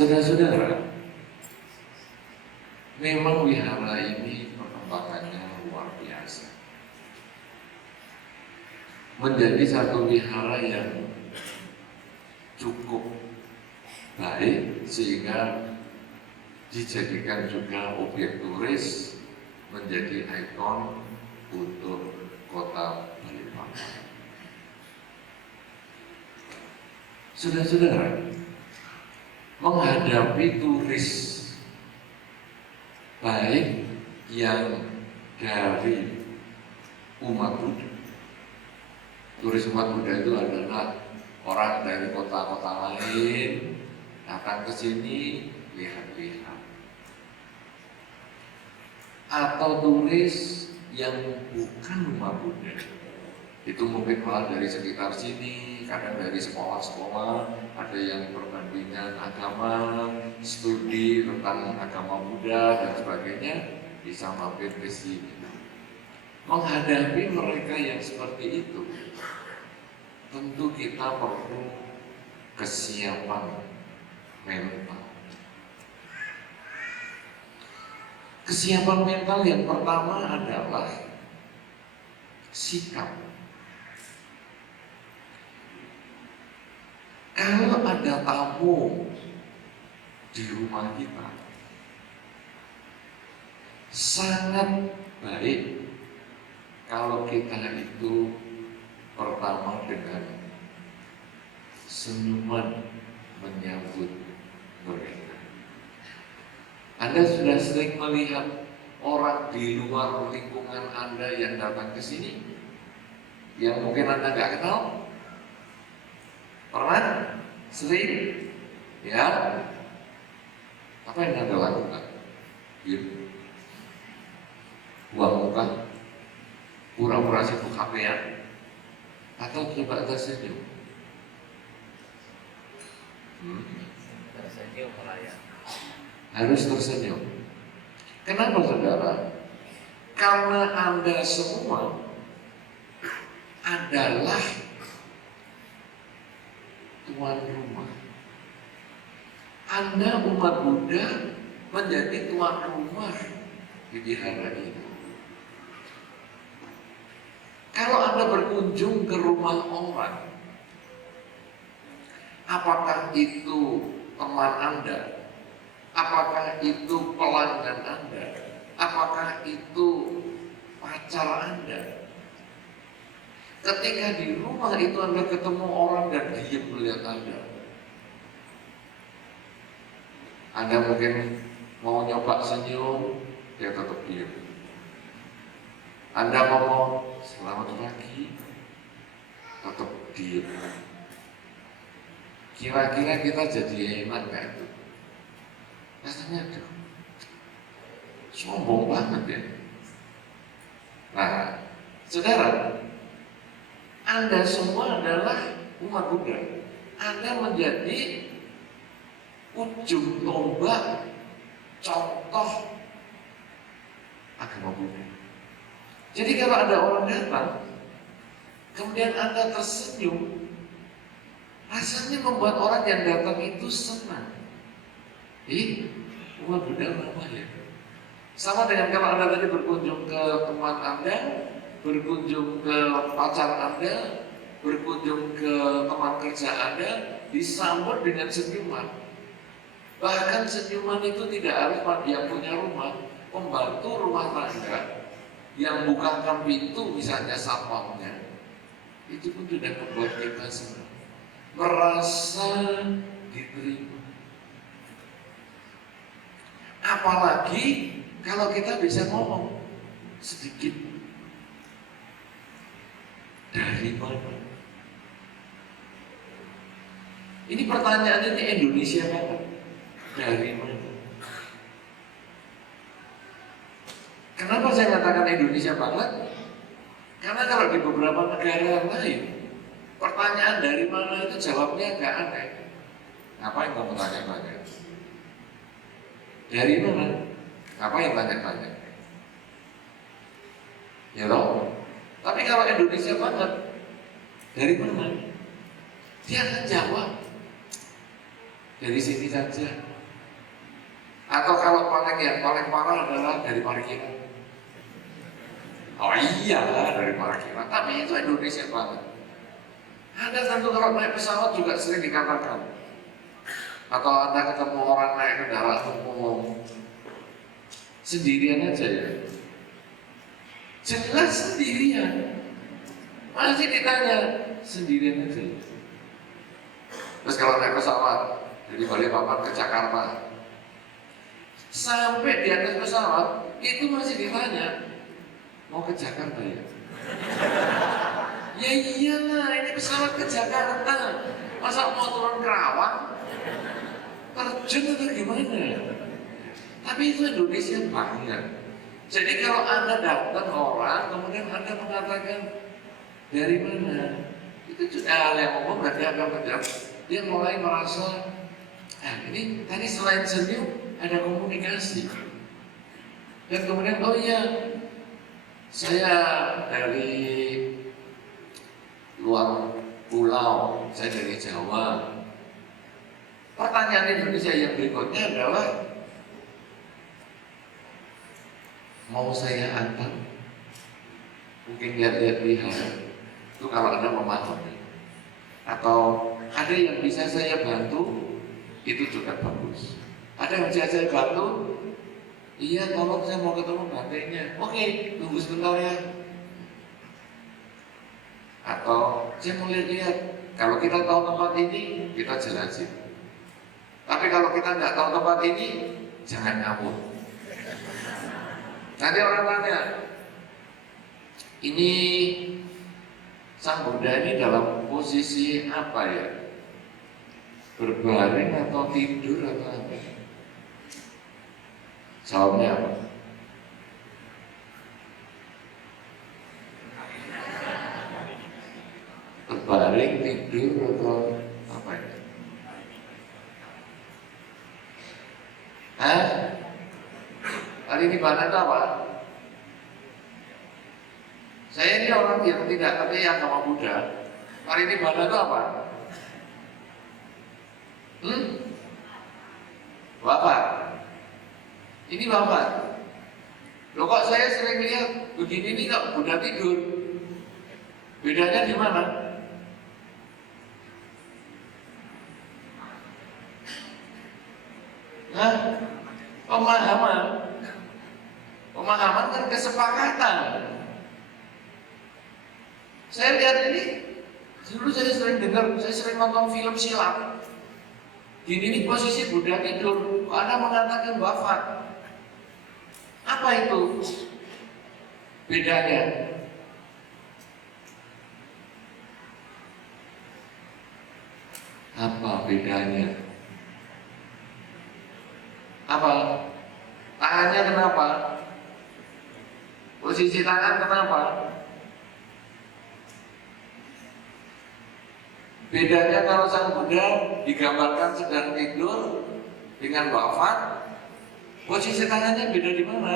Saudara-saudara, memang wihara ini perkembangannya luar biasa. Menjadi satu wihara yang cukup baik sehingga dijadikan juga objek turis, menjadi ikon untuk kota Balikpapan. Saudara-saudara, menghadapi turis baik yang dari umat Buddha. Turis umat Buddha itu adalah orang dari kota-kota lain datang ke sini lihat-lihat. Atau turis yang bukan umat Buddha, itu mungkin malah dari sekitar sini, kadang dari sekolah-sekolah, ada yang perbandingan agama, studi tentang agama Buddha dan sebagainya, bisa mampir ke sini. Menghadapi mereka yang seperti itu, tentu kita perlu kesiapan mental. Kesiapan mental yang pertama adalah sikap. Kalau ada tamu di rumah kita, sangat baik kalau kita itu pertama dengan senyuman menyambut mereka. Anda sudah sering melihat orang di luar lingkungan Anda yang datang ke sini, yang mungkin Anda nggak kenal? Pernah? Sering? Ya? Apa yang Anda lakukan? Diam? Buang muka? Pura-pura sibuk HP-an? Atau coba tersenyum? Tersenyum meraya. Harus tersenyum. Kenapa saudara? Karena Anda semua adalah tuan rumah. Anda umat Buddha menjadi tuan rumah di wihara ini. Kalau Anda berkunjung ke rumah orang, apakah itu teman Anda, apakah itu pelanggan Anda, apakah itu pacar Anda, ketika di rumah itu Anda ketemu orang dan diam melihat Anda mungkin mau nyoba senyum, dia tetap diam. Anda ngomong selamat pagi, tetap diam. Kira-kira kita jadi enak nggak itu? Rasanya tuh sombong banget ya. Nah, saudara, Anda semua adalah umat Buddha. Anda menjadi ujung tombak contoh agama Buddha. Jadi kalau ada orang datang, kemudian Anda tersenyum, rasanya membuat orang yang datang itu senang. Umat Buddha apa ya? Sama dengan kalau Anda tadi berkunjung ke teman Anda, berkunjung ke pacar Anda, berkunjung ke teman kerja Anda, disambut dengan senyuman. Bahkan senyuman itu tidak harus yang punya rumah, pembantu rumah tangga yang bukakan pintu misalnya satpamnya, itu pun sudah membuat kita senang, merasa diterima. Apalagi kalau kita bisa ngomong sedikit. Dari mana? Ini pertanyaannya ini Indonesia banget. Dari mana? Kenapa saya katakan Indonesia banget? Karena kalau di beberapa negara lain, pertanyaan dari mana itu jawabnya agak aneh. Ngapain kamu tanya-tanya? Dari mana? Ngapain tanya-tanya? Ya loh. Tapi kalau Indonesia banget, dari mana? Dia akan jawab dari sini saja. Atau kalau yang paling parah adalah dari parkiran. Oh iya dari parkiran, tapi itu Indonesia banget. Anda tentu kalau naik pesawat juga sering dikatakan, atau Anda ketemu orang naik kendaraan umum, sendirian aja ya. Jelas sendirian. Masih ditanya, sendirian aja. Terus kalau naik pesawat dari Balikpapan ke Jakarta, sampai di atas pesawat itu masih ditanya, mau ke Jakarta ya? Ya iyalah, ini pesawat ke Jakarta. Masa mau turun Kerawang? Terjun atau gimana? Tapi itu Indonesia banget. Jadi kalau Anda datang orang, kemudian Anda mengatakan dari mana? Itu juga hal yang umum berarti agak menjawab. Dia mulai merasa, ini tadi selain senyum ada komunikasi. Dan kemudian, oh iya, saya dari luar pulau, saya dari Jawa. Pertanyaan Indonesia yang berikutnya adalah, mau saya antar? Mungkin lihat-lihat itu kalau Anda memahami. Atau ada yang bisa saya bantu, itu juga bagus. Ada yang bisa saya bantu, iya tolong saya mau ketemu bantainya. Oke, tunggu sebentar ya. Atau saya mau lihat-lihat, kalau kita tahu tempat ini, kita jelasin. Tapi kalau kita nggak tahu tempat ini, jangan ngawur. Nanti orang tanya, ini Sang Buddha ini dalam posisi apa ya? Berbaring atau tidur atau apa? Jawabnya apa? Berbaring, tidur atau apa ya? Hah? Hari ini mana itu apa? Saya ini orang yang tidak ngerti agama Buddha. Hari ini mana itu apa? Bapak? Ini bapak? Loh kok saya sering lihat begini nih kok Buddha tidur? Bedanya di mana? Nah, pemahaman kan kesepakatan. Saya lihat ini, dulu saya sering dengar, saya sering nonton film silat. Gini nih posisi Buddha tidur, Anda mengatakan wafat. Apa itu bedanya? Apa bedanya? Apa? Tangannya kenapa? Posisi tangan kenapa? Bedanya kalau Sang Buddha digambarkan sedang tidur dengan wafat, posisi tangannya beda di mana?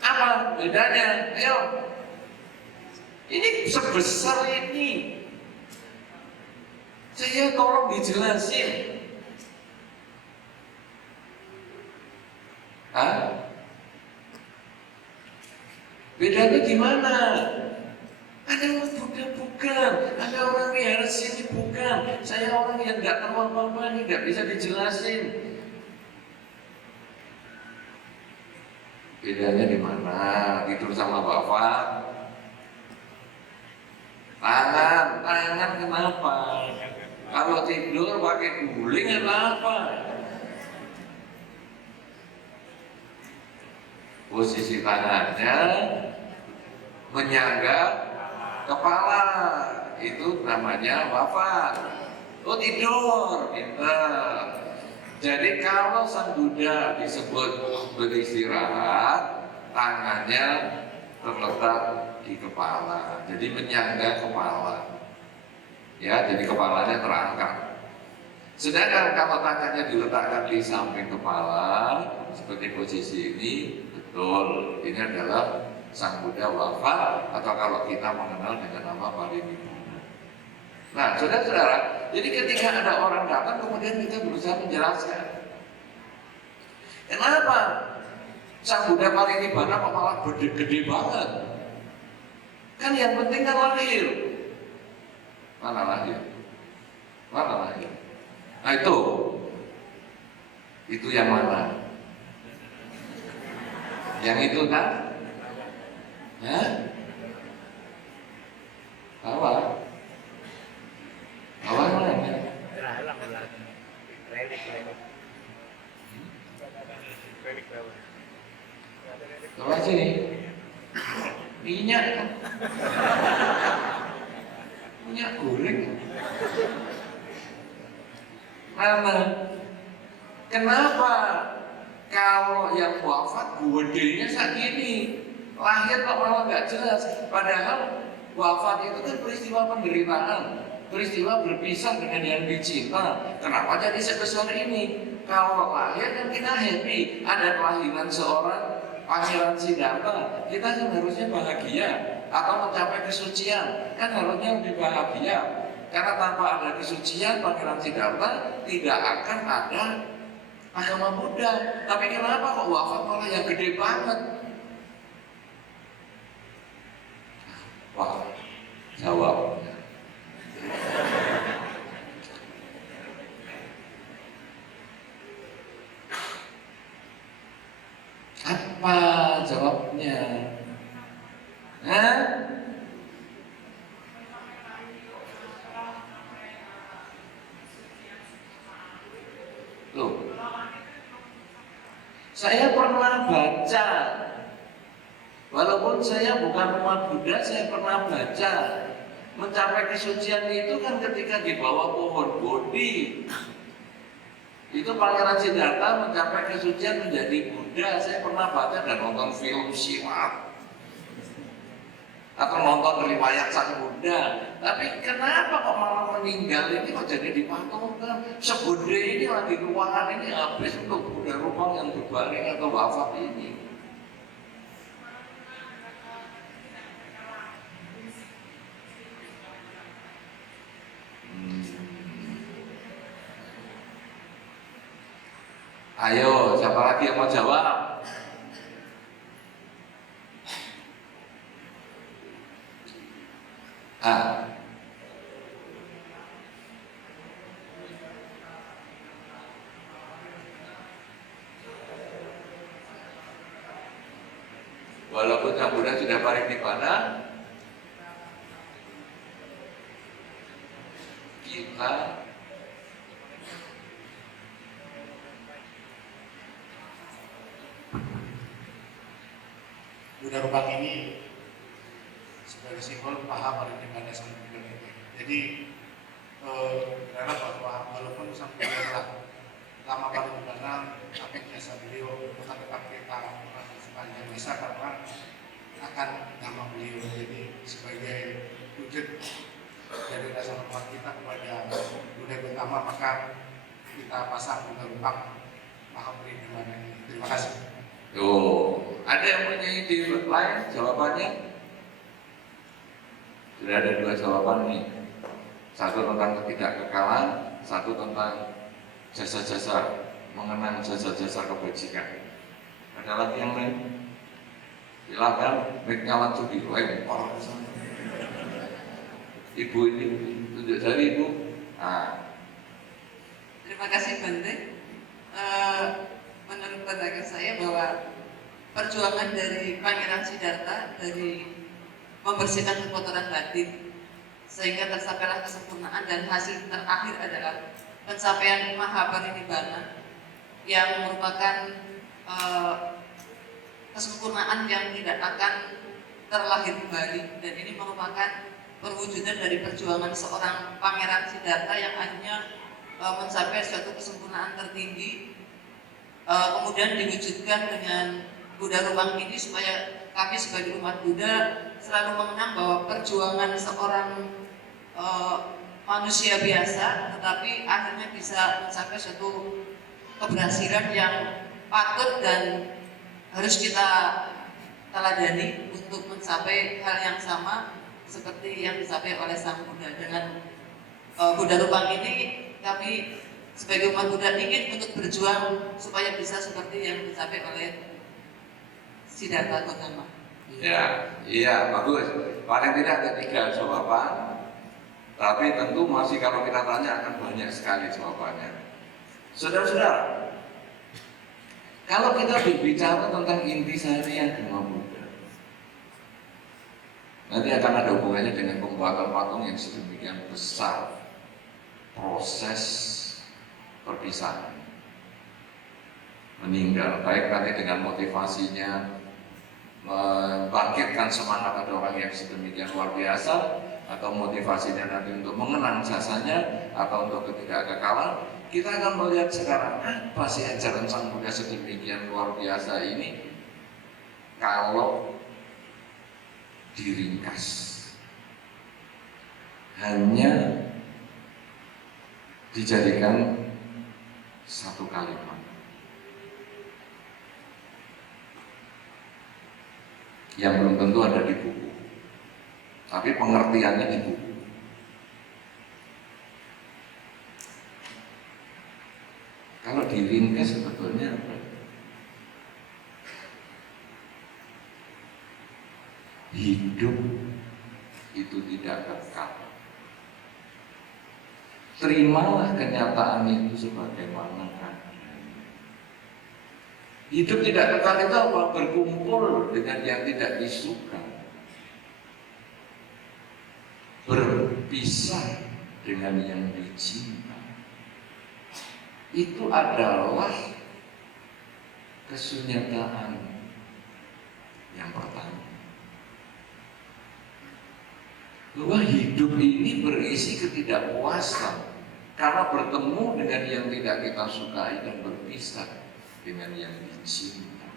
Apa bedanya? Ayo, ini sebesar ini, saya tolong dijelasin. Bedanya gimana? Ada orang Buddha bukan, ada orang wihara sini bukan. Saya orang yang nggak tahu apa-apa ini nggak bisa dijelasin. Bedanya di mana? Tidur sama bapak. Tangan kenapa? Kalau tidur pakai guling atau apa? Posisi tangannya menyangga kepala, itu namanya wafat. Oh tidur, pinter. Jadi kalau Sang Buddha disebut beristirahat, tangannya terletak di kepala, jadi menyangga kepala. Ya, jadi kepalanya terangkat. Sedangkan kalau tangannya diletakkan di samping kepala, seperti posisi ini, Betul, ini adalah Sang Buddha wafat atau kalau kita mengenal dengan nama Parinibbana. Nah, saudara-saudara, jadi ketika ada orang datang kemudian kita berusaha menjelaskan, kenapa Sang Buddha Parinibbana kok malah gede banget? Kan yang penting kan lahir. Mana lahir? Mana lahir? Nah itu yang mana? Yang itu kan? Hah? Apa? Apa namanya? Apa sini? Minyak kan? Minyak goreng. Mana? Kenapa kalau yang wafat gedenya segini, lahir kok malah nggak jelas? Padahal wafat itu kan peristiwa penderitaan, peristiwa berpisah dengan yang dicinta. Kenapa jadi sebesar ini? Kalau lahir kan kita happy, ada kelahiran seorang Pangeran Siddhartha, kita kan harusnya bahagia atau mencapai kesucian, kan harusnya lebih bahagia. Karena tanpa ada kesucian Pangeran Siddhartha tidak akan ada agama Buddha. Tapi kenapa kok wafat malah yang gede banget? Wah, jawabnya. Apa jawabnya? Hah? Loh, saya pernah baca, walaupun saya bukan umat Buddha, saya pernah baca mencapai kesucian itu kan ketika di bawah pohon Bodhi. Itu Pangeran Siddhartha mencapai kesucian menjadi Buddha. Saya pernah baca dan nonton film silat atau nonton riwayat Sang Buddha. Tapi kenapa kok malah meninggal ini kok jadi dipatungkan? Segede ini lagi ruangan ini habis untuk Buddha rumah yang berbaring atau wafat ini. Ayo, siapa lagi yang mau jawab? Walaupun Sang Buddha sudah parinibbana, kita Buddha Rupang ini sebagai simbol paham parinibbana Sang Buddha ini. Jadi berharap bahwa walaupun Sang Buddha telah lama parinibbana, tapi jasa beliau akan tetap kita sepanjang masa karena akan nama beliau. Jadi sebagai wujud dari rasa hormat kita kepada Buddha Gautama, maka kita pasang Buddha Rupang paham parinibbana ini. Terima kasih. Tuh, ada yang punya ide lain jawabannya? Sudah ada dua jawaban nih. Satu tentang ketidakkekalan, satu tentang jasa-jasa, mengenang jasa-jasa kebajikan. Ada lagi yang lain? Silakan, mic-nya langsung dilempar. Ibu ini tunjuk jari ibu. Nah. Terima kasih Bante. Menurut pandangan saya bahwa perjuangan dari Pangeran Siddhartha dari membersihkan kekotoran batin sehingga tersapailah kesempurnaan dan hasil terakhir adalah pencapaian Mahaparinibbana yang merupakan kesempurnaan yang tidak akan terlahir kembali, dan ini merupakan perwujudan dari perjuangan seorang Pangeran Siddhartha yang akhirnya mencapai suatu kesempurnaan tertinggi, kemudian diwujudkan dengan Buddha Rupang ini supaya kami sebagai umat Buddha selalu mengenang bahwa perjuangan seorang manusia biasa tetapi akhirnya bisa mencapai suatu keberhasilan yang patut dan harus kita teladani untuk mencapai hal yang sama seperti yang dicapai oleh Sang Buddha. Dengan Buddha Rupang ini kami sebagai umat Buddha ingin untuk berjuang supaya bisa seperti yang dicapai oleh Siddhartha Gautama. Ya, iya bagus. Paling tidak ada 3 jawaban. Tapi tentu masih kalau kita tanya akan banyak sekali jawabannya. Saudara-saudara, kalau kita berbicara tentang intisari agama Buddha, nanti akan ada hubungannya dengan pembuatan patung yang sedemikian besar, proses perpisahan, meninggal, baik nanti dengan motivasinya membangkitkan semangat ada orang yang sedemikian luar biasa, atau motivasinya nanti untuk mengenang jasanya, atau untuk ketidakkekalan. Kita akan melihat sekarang apa sih ajaran Sang Buddha sedemikian luar biasa ini kalau diringkas hanya dijadikan satu kalimat yang belum tentu ada di buku, tapi pengertiannya di buku. Kalau diringkas sebetulnya apa? Hidup itu tidak kekal. Terimalah kenyataan itu sebagaimana adanya. Hidup tidak kekal itu apa? Berkumpul dengan yang tidak disuka, berpisah dengan yang dicinta. Itu adalah kesunyataan yang pertama. Bahwa hidup ini berisi ketidakpuasan karena bertemu dengan yang tidak kita sukai dan berpisah dengan yang dicinta.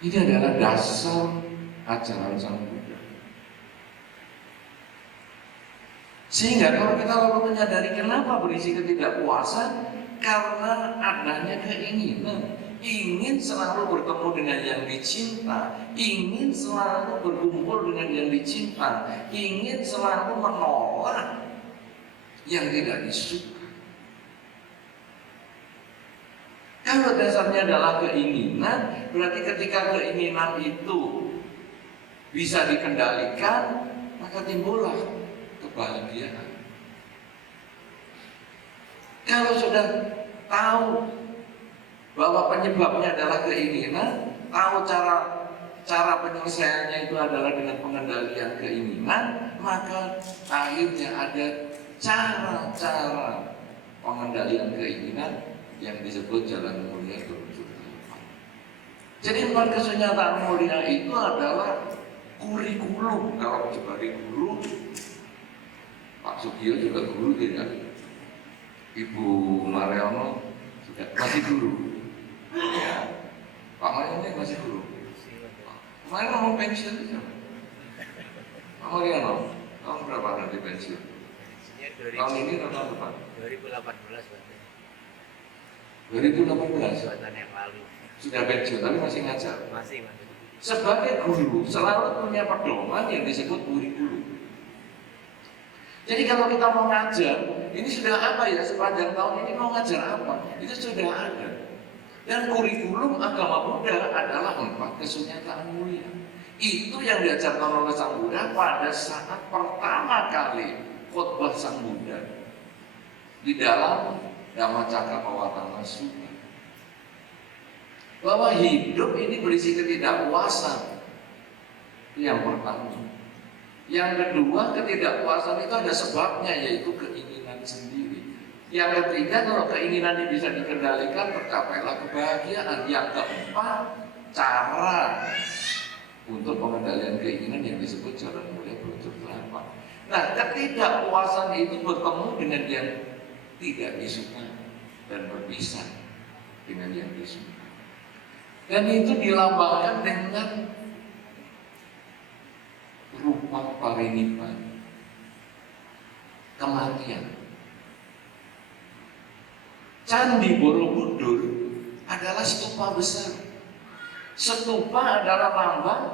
Ini adalah dasar ajaran Sang Buddha. Sehingga kalau kita lalu menyadari kenapa berisi ketidakpuasan, karena adanya keinginan, ingin selalu bertemu dengan yang dicinta, ingin selalu berkumpul dengan yang dicinta, ingin selalu menolak yang tidak disuka. Kalau dasarnya adalah keinginan, berarti ketika keinginan itu bisa dikendalikan, maka timbullah kebahagiaan. Kalau sudah tahu bahwa penyebabnya adalah keinginan, tahu cara penyelesaiannya itu adalah dengan pengendalian keinginan, maka akhirnya ada cara-cara pengendalian keinginan yang disebut jalan mulia berwujud nyata. Jadi 4 kesunyataan mulia itu adalah kurikulum. Kalau sebagai guru, Pak Sugio juga guru tidak? Ibu Mariono juga masih guru. Ya. Pak Mariono masih guru. Kemarin mau pensiun siapa? Pak Mariono, tahun berapa nanti pensiun? Tahun ini atau tahun depan? 2018 berarti. 2018. 2 tahun yang lalu. Sudah pensiun tapi masih ngajar. Masih. Sebagai guru selalu punya pedoman yang disebut kurikulum. Jadi kalau kita mau ngajar, ini sudah apa ya, sepanjang tahun ini mau ngajar apa? Itu sudah ada. Dan kurikulum agama Buddha adalah 4 kesunyataan mulia. Itu yang diajarkan oleh Sang Buddha pada saat pertama kali khotbah Sang Buddha di dalam Dhammacakkappavattana Sutta. Bahwa hidup ini berisi ketidakpuasan. Itu yang pertama. Yang kedua, ketidakpuasan itu ada sebabnya, yaitu keinginan sendiri. Yang ketiga, kalau keinginan ini bisa dikendalikan, tercapailah kebahagiaan. Yang keempat, cara untuk pengendalian keinginan yang disebut jalan mulia berwujud nyata. Nah, ketidakpuasan itu bertemu dengan yang tidak disuka dan berpisah dengan yang disuka. Dan itu dilambangkan dengan rupa parinibbana, kematian. Candi Borobudur adalah stupa besar. Stupa adalah lambang